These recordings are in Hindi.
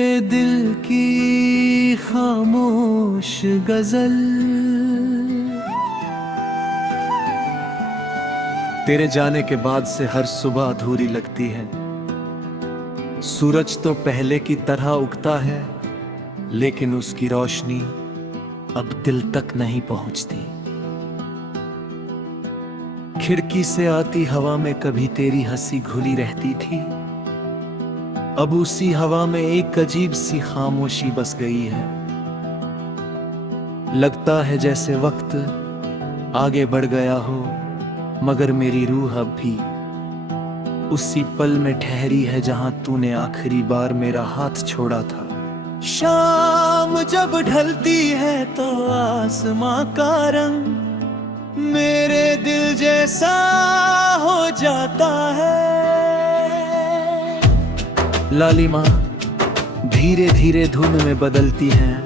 टूटे दिल की खामोश गजल। तेरे जाने के बाद से हर सुबह अधूरी लगती है। सूरज तो पहले की तरह उगता है, लेकिन उसकी रोशनी अब दिल तक नहीं पहुंचती। खिड़की से आती हवा में कभी तेरी हंसी घुली रहती थी, अब उसी हवा में एक अजीब सी खामोशी बस गई है। लगता है जैसे वक्त आगे बढ़ गया हो, मगर मेरी रूह अब भी उसी पल में ठहरी है जहां तूने आखिरी बार मेरा हाथ छोड़ा था। शाम जब ढलती है तो आसमां का रंग मेरे दिल जैसा हो जाता है। लालिमा धीरे धीरे धुन में बदलती हैं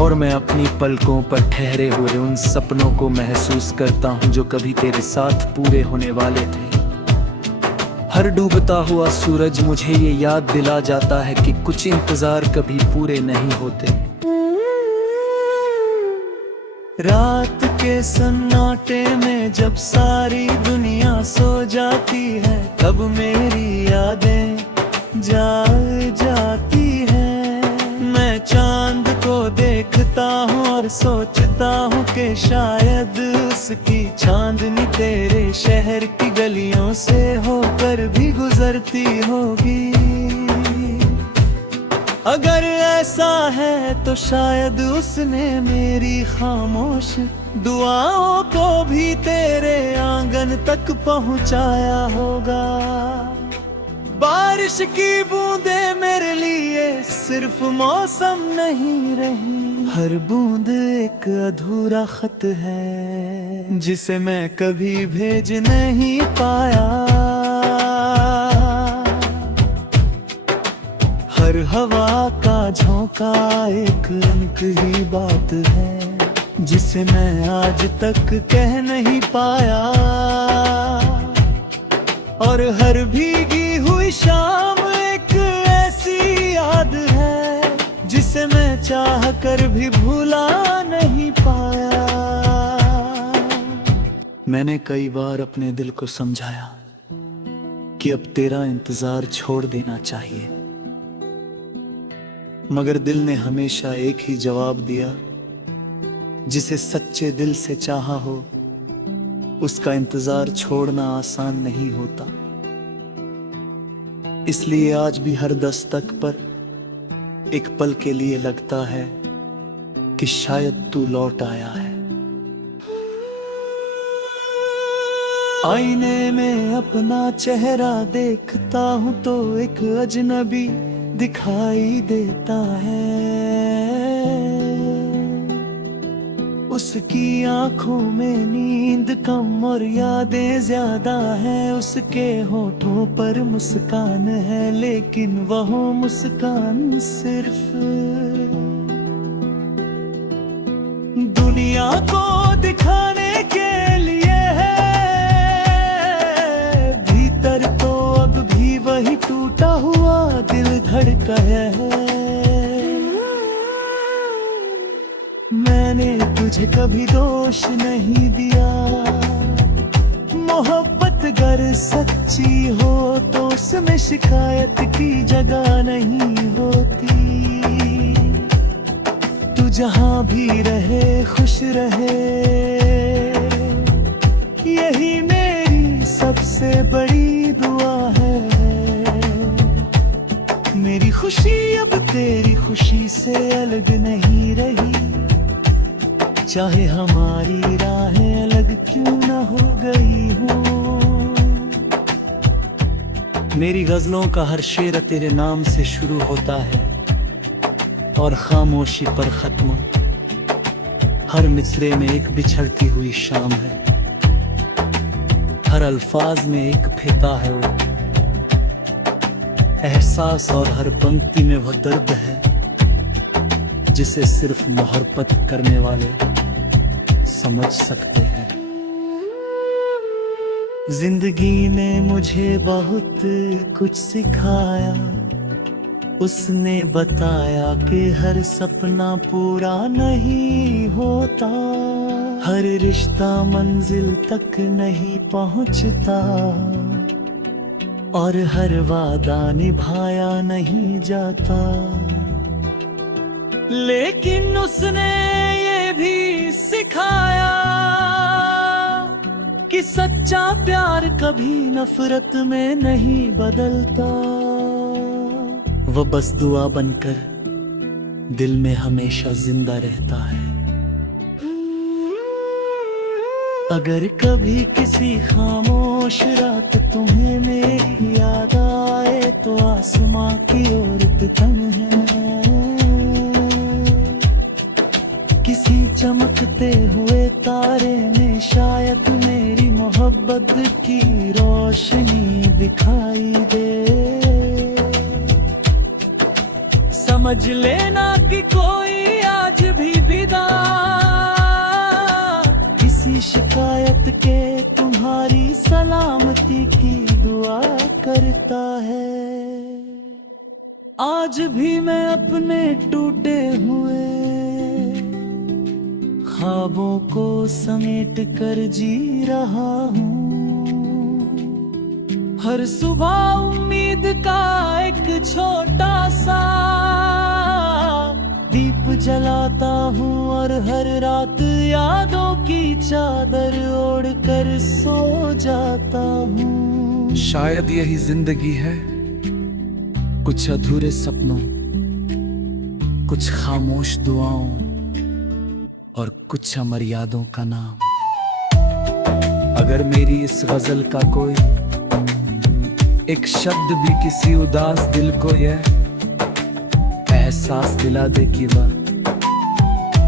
और मैं अपनी पलकों पर ठहरे हुए उन सपनों को महसूस करता हूं जो कभी तेरे साथ पूरे होने वाले थे। हर डूबता हुआ सूरज मुझे ये याद दिला जाता है कि कुछ इंतजार कभी पूरे नहीं होते। रात के सन्नाटे में जब सारी दुनिया सो जाती है, तब मेरी यादें जाग जाती हैं। मैं चांद को देखता हूँ और सोचता हूँ कि शायद उसकी चांदनी तेरे शहर की गलियों से होकर भी गुजरती होगी। अगर ऐसा है तो शायद उसने मेरी खामोश दुआओं को भी तेरे आंगन तक पहुंचाया होगा। बारिश की बूंदें मेरे लिए सिर्फ मौसम नहीं रही, हर बूंद एक अधूरा खत है जिसे मैं कभी भेज नहीं पाया। हर हवा का झोंका एक अंक ही बात है जिसे मैं आज तक कह नहीं पाया। और हर भीगी हुई शाम एक ऐसी याद है जिसे मैं चाह कर भी भूला नहीं पाया। मैंने कई बार अपने दिल को समझाया कि अब तेरा इंतजार छोड़ देना चाहिए, मगर दिल ने हमेशा एक ही जवाब दिया, जिसे सच्चे दिल से चाहा हो उसका इंतजार छोड़ना आसान नहीं होता। इसलिए आज भी हर दस्तक पर एक पल के लिए लगता है कि शायद तू लौट आया है। आईने में अपना चेहरा देखता हूं तो एक अजनबी दिखाई देता है। उसकी आंखों में नींद कम और यादें ज्यादा है, उसके होठों पर मुस्कान है लेकिन वह मुस्कान सिर्फ दुनिया को दिखाने के लिए है। भीतर तो अब भी वही टूटा हुआ दिल धड़का है। मैंने तुझे कभी दोष नहीं दिया, मोहब्बत गर सच्ची हो तो उसमें शिकायत की जगह नहीं होती। तू जहां भी रहे खुश रहे, यही मेरी सबसे बड़ी दुआ है। मेरी खुशी अब तेरी खुशी से अलग नहीं रही, चाहे हमारी राहें अलग क्यों न हो गई हो। मेरी गजलों का हर शेर तेरे नाम से शुरू होता है और खामोशी पर खत्म। हर मिसरे में एक बिछड़ती हुई शाम है, हर अल्फाज में एक फिदा है वो एहसास, और हर पंक्ति में वह दर्द है जिसे सिर्फ मोहब्बत करने वाले समझ सकते हैं। जिंदगी ने मुझे बहुत कुछ सिखाया, उसने बताया कि हर सपना पूरा नहीं होता, हर रिश्ता मंजिल तक नहीं पहुंचता, और हर वादा निभाया नहीं जाता। लेकिन उसने ये भी सिखाया कि सच्चा प्यार कभी नफरत में नहीं बदलता। वो बस दुआ बनकर दिल में हमेशा जिंदा रहता है। अगर कभी किसी खामोश रात तुम्हें मेरी याद आए तो आसमां की ओर तितन है, किसी चमकते हुए तारे में शायद मेरी मोहब्बत की रोशनी दिखाई दे। समझ लेना कि कोई आज भी विदा किसी शिकायत के तुम्हारी सलामती की दुआ करता है। आज भी मैं अपने टूटे हुए ख्वाबों को समेट कर जी रहा हूँ। हर सुबह उम्मीद का एक छोटा सा दीप जलाता हूँ और हर रात यादों की चादर ओढ़ कर सो जाता हूँ। शायद यही जिंदगी है, कुछ अधूरे सपनों, कुछ खामोश दुआओं और कुछ अमर यादों का नाम। अगर मेरी इस गजल का कोई एक शब्द भी किसी उदास दिल को यह एहसास दिला दे कि वह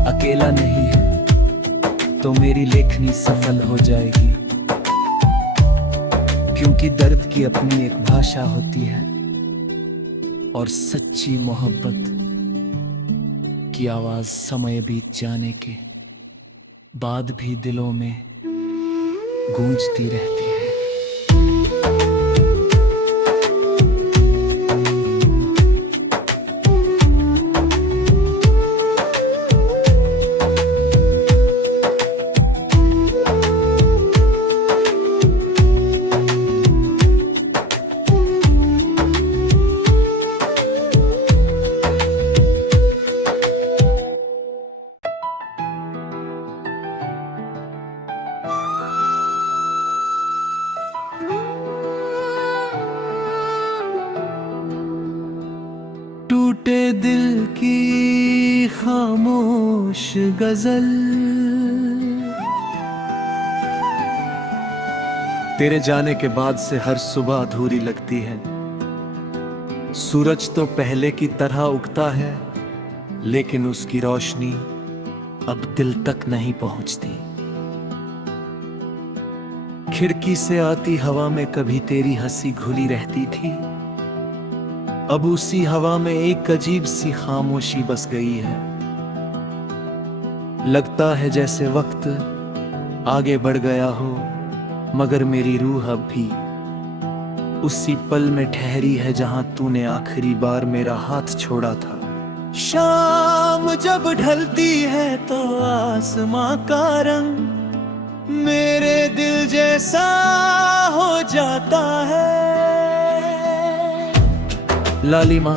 अकेला नहीं है, तो मेरी लेखनी सफल हो जाएगी। क्योंकि दर्द की अपनी एक भाषा होती है और सच्ची मोहब्बत की आवाज समय बीत जाने के बाद भी दिलों में गूंजती रहती है। टूटे दिल की खामोश गजल, तेरे जाने के बाद से हर सुबह अधूरी लगती है। सूरज तो पहले की तरह उगता है, लेकिन उसकी रोशनी अब दिल तक नहीं पहुंचती। खिड़की से आती हवा में कभी तेरी हंसी घुली रहती थी, अब उसी हवा में एक अजीब सी खामोशी बस गई है। लगता है जैसे वक्त आगे बढ़ गया हो, मगर मेरी रूह अब भी उसी पल में ठहरी है जहां तूने आखिरी बार मेरा हाथ छोड़ा था। शाम जब ढलती है तो आसमां का रंग मेरे दिल जैसा हो जाता है। लालिमा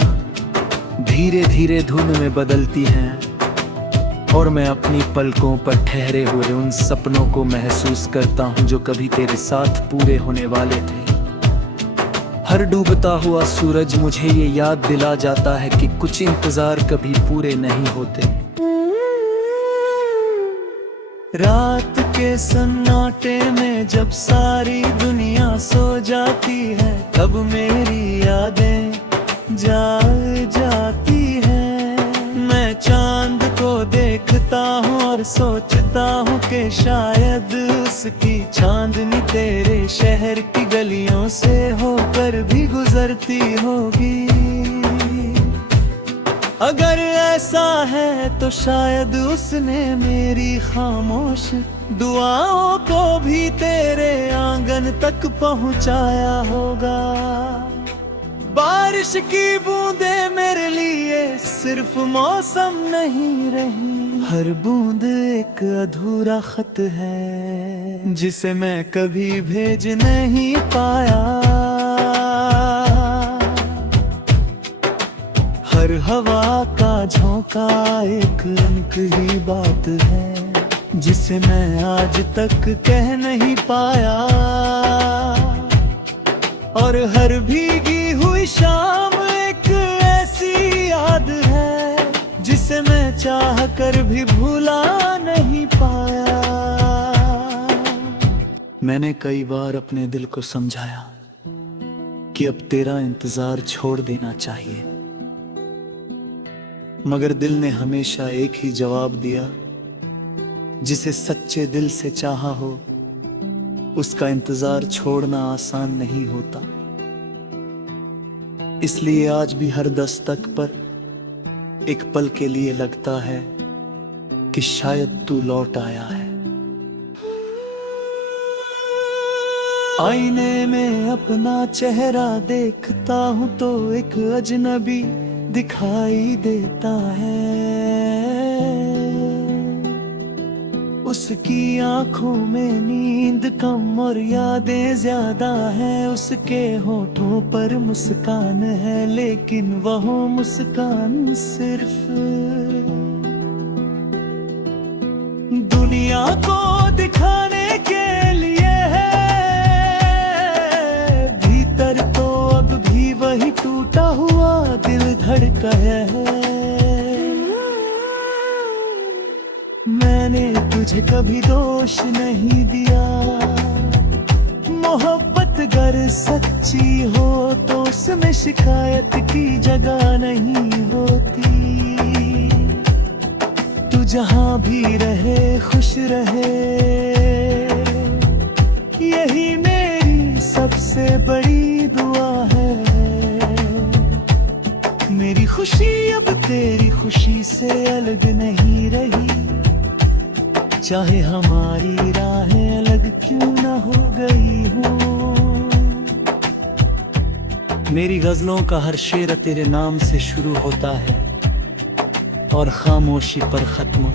धीरे धीरे धुन में बदलती हैं और मैं अपनी पलकों पर ठहरे हुए उन सपनों को महसूस करता हूं जो कभी तेरे साथ पूरे होने वाले थे। हर डूबता हुआ सूरज मुझे ये याद दिला जाता है कि कुछ इंतजार कभी पूरे नहीं होते। रात के सन्नाटे में जब सारी दुनिया सो जाती है, तब मेरी यादें जाग जाती हैं। मैं चांद को देखता हूँ और सोचता हूँ कि शायद उसकी चांदनी तेरे शहर की गलियों से होकर भी गुजरती होगी। अगर ऐसा है तो शायद उसने मेरी खामोश दुआओं को भी तेरे आंगन तक पहुंचाया होगा। बारिश की बूंदे मेरे लिए सिर्फ मौसम नहीं रही, हर बूंद एक अधूरा खत है जिसे मैं कभी भेज नहीं पाया। हर हवा का झोंका एक अंक ही बात है जिसे मैं आज तक कह नहीं पाया। और हर भीगी हुई शाम एक ऐसी याद है जिसे मैं चाह कर भी भूला नहीं पाया। मैंने कई बार अपने दिल को समझाया कि अब तेरा इंतजार छोड़ देना चाहिए, मगर दिल ने हमेशा एक ही जवाब दिया, जिसे सच्चे दिल से चाहा हो उसका इंतजार छोड़ना आसान नहीं होता। इसलिए आज भी हर दस्तक पर एक पल के लिए लगता है कि शायद तू लौट आया है। आईने में अपना चेहरा देखता हूं तो एक अजनबी दिखाई देता है। उसकी आंखों में नींद कम और यादें ज्यादा हैं, उसके होठों पर मुस्कान है लेकिन वह मुस्कान सिर्फ दुनिया को दिखाने के लिए है। भीतर तो अब भी वही टूटा हुआ दिल धड़का है। मैंने तुझे कभी दोष नहीं दिया, मोहब्बत गर सच्ची हो तो उसमें शिकायत की जगह नहीं होती। तू जहां भी रहे खुश रहे, यही मेरी सबसे बड़ी दुआ है। मेरी खुशी अब तेरी खुशी से अलग नहीं रही, चाहे हमारी राहें अलग क्यों ना हो गई हो। मेरी गजलों का हर शेर तेरे नाम से शुरू होता है और खामोशी पर खत्म।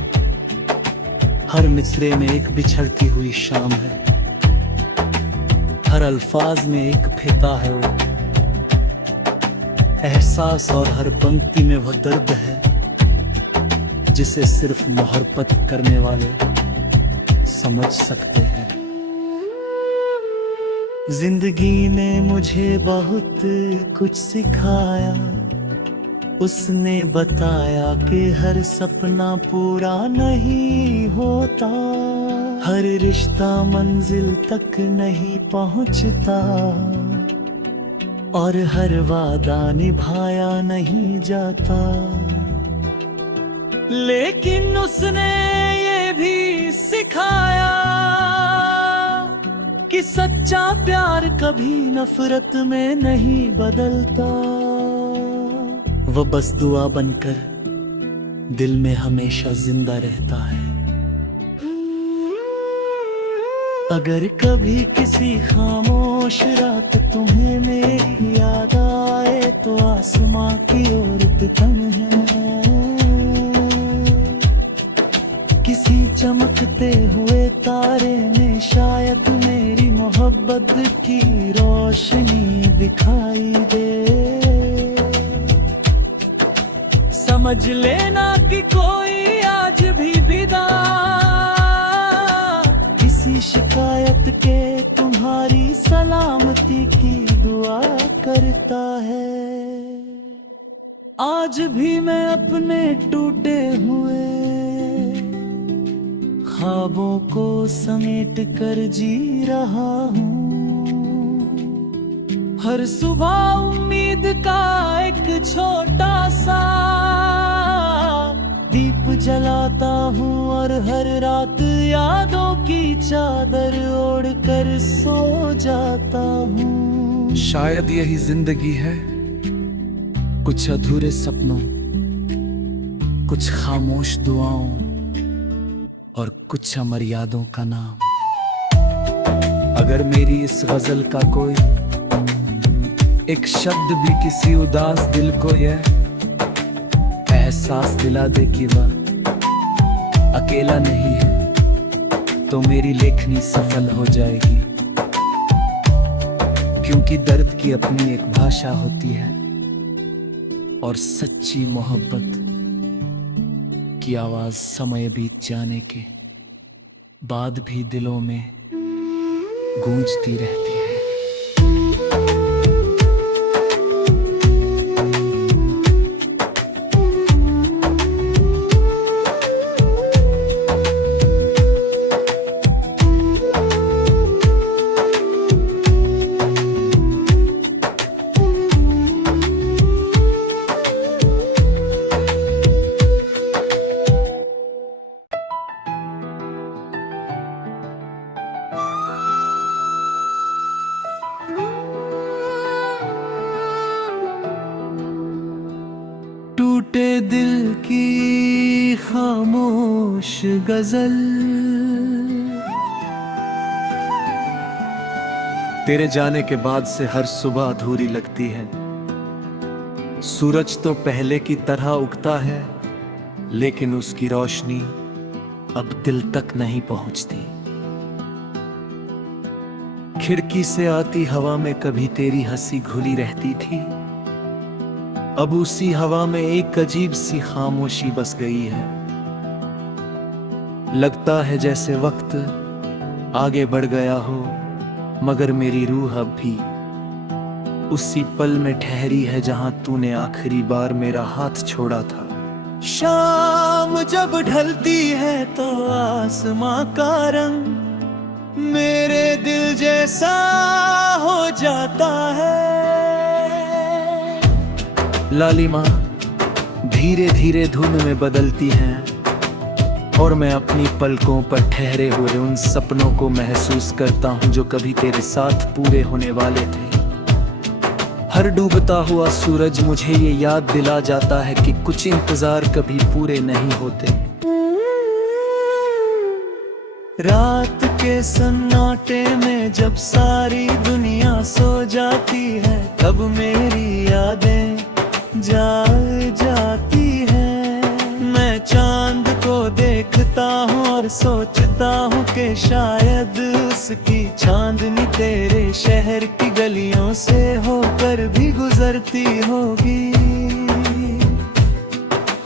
हर मिसरे में एक बिछड़ती हुई शाम है, हर अल्फाज में एक फिदा है वो एहसास, और हर पंक्ति में वह दर्द है जिसे सिर्फ मोहब्बत करने वाले समझ सकते हैं। जिंदगी ने मुझे बहुत कुछ सिखाया, उसने बताया कि हर सपना पूरा नहीं होता, हर रिश्ता मंजिल तक नहीं पहुंचता, और हर वादा निभाया नहीं जाता। लेकिन उसने ये भी सिखाया कि सच्चा प्यार कभी नफरत में नहीं बदलता। वह बस दुआ बनकर दिल में हमेशा जिंदा रहता है। अगर कभी किसी खामोश रात तुम्हें मेरी याद आए तो आसमां की ओर तितम है, किसी चमकते हुए तारे में शायद मेरी मोहब्बत की रोशनी दिखाई दे। समझ लेना कि कोई आज भी विदा किसी शिकायत के तुम्हारी सलामती की दुआ करता है। आज भी मैं अपने टूटे हुए ख्वाबों को समेट कर जी रहा हूँ। हर सुबह उम्मीद का एक छोटा सा दीप जलाता हूँ और हर रात यादों की चादर ओढ़ कर सो जाता हूँ। शायद यही जिंदगी है, कुछ अधूरे सपनों, कुछ खामोश दुआओं और कुछ अमर यादों का नाम। अगर मेरी इस गजल का कोई एक शब्द भी किसी उदास दिल को यह एहसास दिला दे कि वह अकेला नहीं है, तो मेरी लेखनी सफल हो जाएगी। क्योंकि दर्द की अपनी एक भाषा होती है और सच्ची मोहब्बत की आवाज समय बीत जाने के बाद भी दिलों में गूंजती रहती है। टूटे दिल की खामोश गजल, तेरे जाने के बाद से हर सुबह अधूरी लगती है। सूरज तो पहले की तरह उगता है, लेकिन उसकी रोशनी अब दिल तक नहीं पहुंचती। खिड़की से आती हवा में कभी तेरी हंसी घुली रहती थी, अब उसी हवा में एक अजीब सी खामोशी बस गई है। लगता है जैसे वक्त आगे बढ़ गया हो, मगर मेरी रूह अब भी उसी पल में ठहरी है जहां तूने आखिरी बार मेरा हाथ छोड़ा था। शाम जब ढलती है तो आसमां का रंग मेरे दिल जैसा हो जाता है। लालिमा धीरे धीरे धुन में बदलती हैं और मैं अपनी पलकों पर ठहरे हुए उन सपनों को महसूस करता हूं जो कभी तेरे साथ पूरे होने वाले थे। हर डूबता हुआ सूरज मुझे ये याद दिला जाता है कि कुछ इंतजार कभी पूरे नहीं होते। रात के सन्नाटे में जब सारी दुनिया सो जाती है, तब मेरी यादें जाग जाती है। मैं चांद को देखता हूँ और सोचता हूँ कि शायद उसकी चांदनी तेरे शहर की गलियों से होकर भी गुजरती होगी।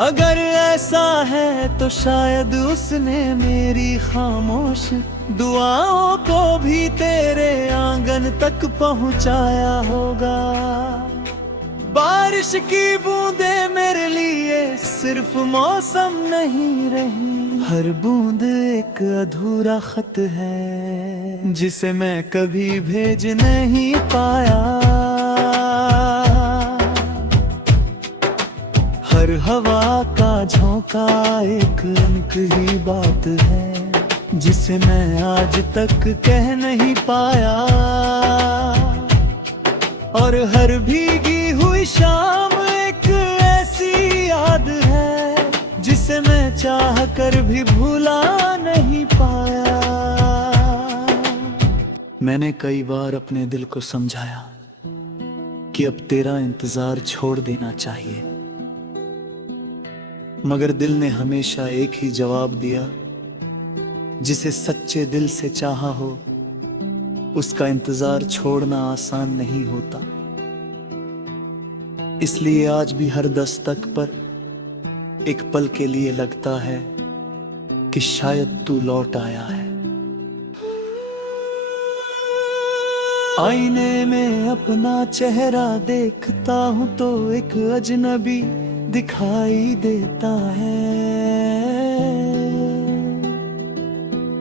अगर ऐसा है तो शायद उसने मेरी खामोश दुआओं को भी तेरे आंगन तक पहुंचाया होगा। बारिश की बूंदें मेरे लिए सिर्फ मौसम नहीं रही, हर बूंद एक अधूरा खत है जिसे मैं कभी भेज नहीं पाया। हर हवा का झोंका एक अंक ही बात है जिसे मैं आज तक कह नहीं पाया। और हर भीगी हुई शाम एक ऐसी याद है जिसे मैं चाह कर भी भूला नहीं पाया। मैंने कई बार अपने दिल को समझाया कि अब तेरा इंतजार छोड़ देना चाहिए, मगर दिल ने हमेशा एक ही जवाब दिया, जिसे सच्चे दिल से चाहा हो उसका इंतजार छोड़ना आसान नहीं होता। इसलिए आज भी हर दस्तक पर एक पल के लिए लगता है कि शायद तू लौट आया है। आईने में अपना चेहरा देखता हूँ तो एक अजनबी दिखाई देता है।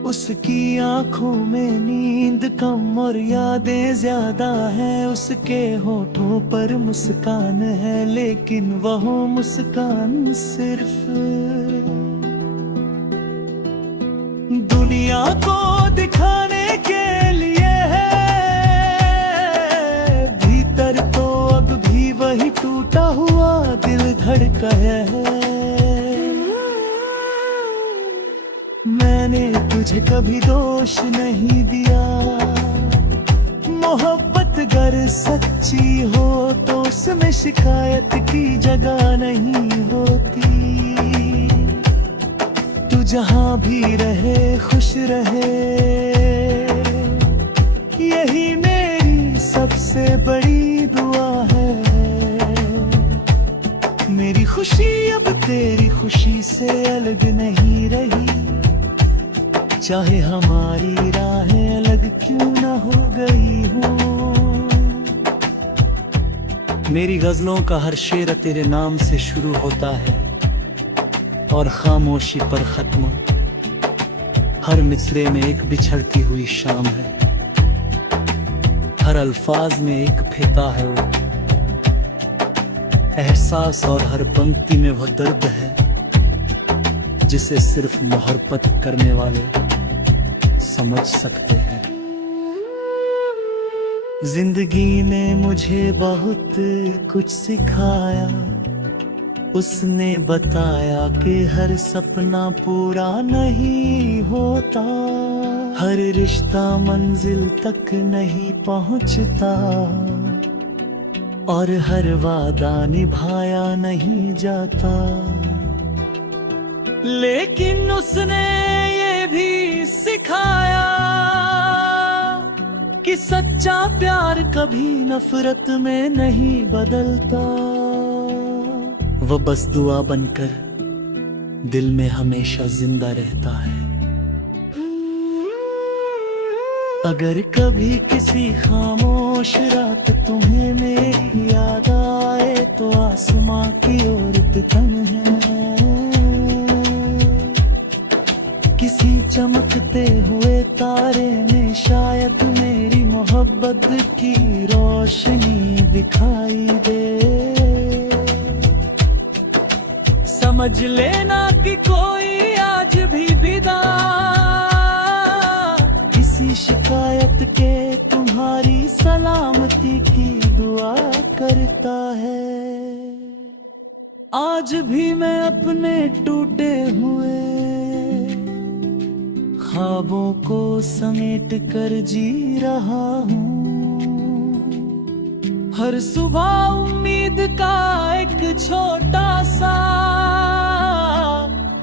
उसकी आंखों में नींद कम और यादें ज्यादा है। उसके होठों पर मुस्कान है, लेकिन वह मुस्कान सिर्फ दुनिया को दिखाने के लिए है। भीतर तो अब भी वही टूटा हुआ दिल धड़का है। मैंने तुझे कभी दोष नहीं दिया, मोहब्बत बात गर सच्ची हो तो उसमें शिकायत की जगह नहीं होती। तू जहां भी रहे खुश रहे, यही मेरी सबसे बड़ी दुआ है। मेरी खुशी अब तेरी खुशी से अलग नहीं रही, चाहे हमारी राहें अलग क्यों ना हो गई हो। मेरी गजलों का हर शेर तेरे नाम से शुरू होता है और खामोशी पर खत्म। हर मिसरे में एक बिछड़ती हुई शाम है, हर अल्फाज में एक फिदा है वो एहसास, और हर पंक्ति में वह दर्द है जिसे सिर्फ मोहब्बत करने वाले समझ सकते हैं। जिंदगी ने मुझे बहुत कुछ सिखाया, उसने बताया कि हर सपना पूरा नहीं होता, हर रिश्ता मंजिल तक नहीं पहुंचता, और हर वादा निभाया नहीं जाता। लेकिन उसने ये भी सिखाया कि सच्चा प्यार कभी नफरत में नहीं बदलता। वह बस दुआ बनकर दिल में हमेशा जिंदा रहता है। अगर कभी किसी खामोश रात तुम्हें मेरी याद आए तो आसमां की ओर तितन है, किसी चमकते हुए तारे में शायद मेरी मोहब्बत की रोशनी दिखाई दे। समझ लेना कि कोई आज भी विदा किसी शिकायत के तुम्हारी सलामती की दुआ करता है। आज भी मैं अपने टूटे हुए ख्वाबों को समेट कर जी रहा हूँ। हर सुबह उम्मीद का एक छोटा सा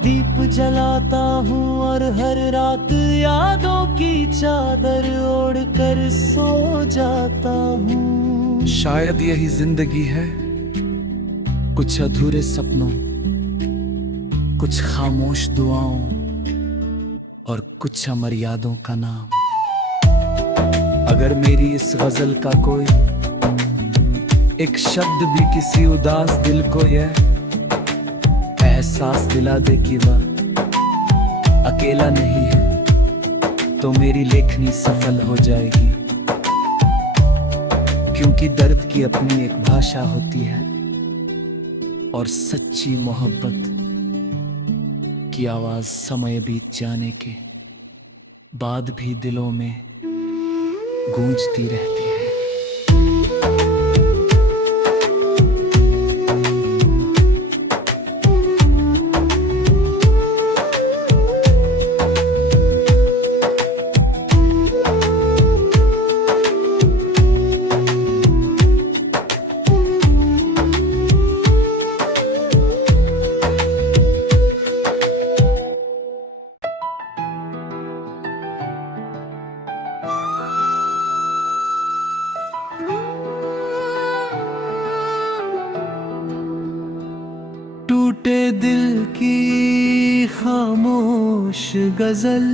दीप जलाता हूँ और हर रात यादों की चादर ओढ़ कर सो जाता हूँ। शायद यही जिंदगी है, कुछ अधूरे सपनों, कुछ खामोश दुआओं और कुछ अमर यादों का नाम। अगर मेरी इस गजल का कोई एक शब्द भी किसी उदास दिल को यह एहसास दिला दे कि वह अकेला नहीं है, तो मेरी लेखनी सफल हो जाएगी। क्योंकि दर्द की अपनी एक भाषा होती है और सच्ची मोहब्बत की आवाज समय बीत जाने के बाद भी दिलों में गूंजती रहती है। टूटे दिल की खामोश गजल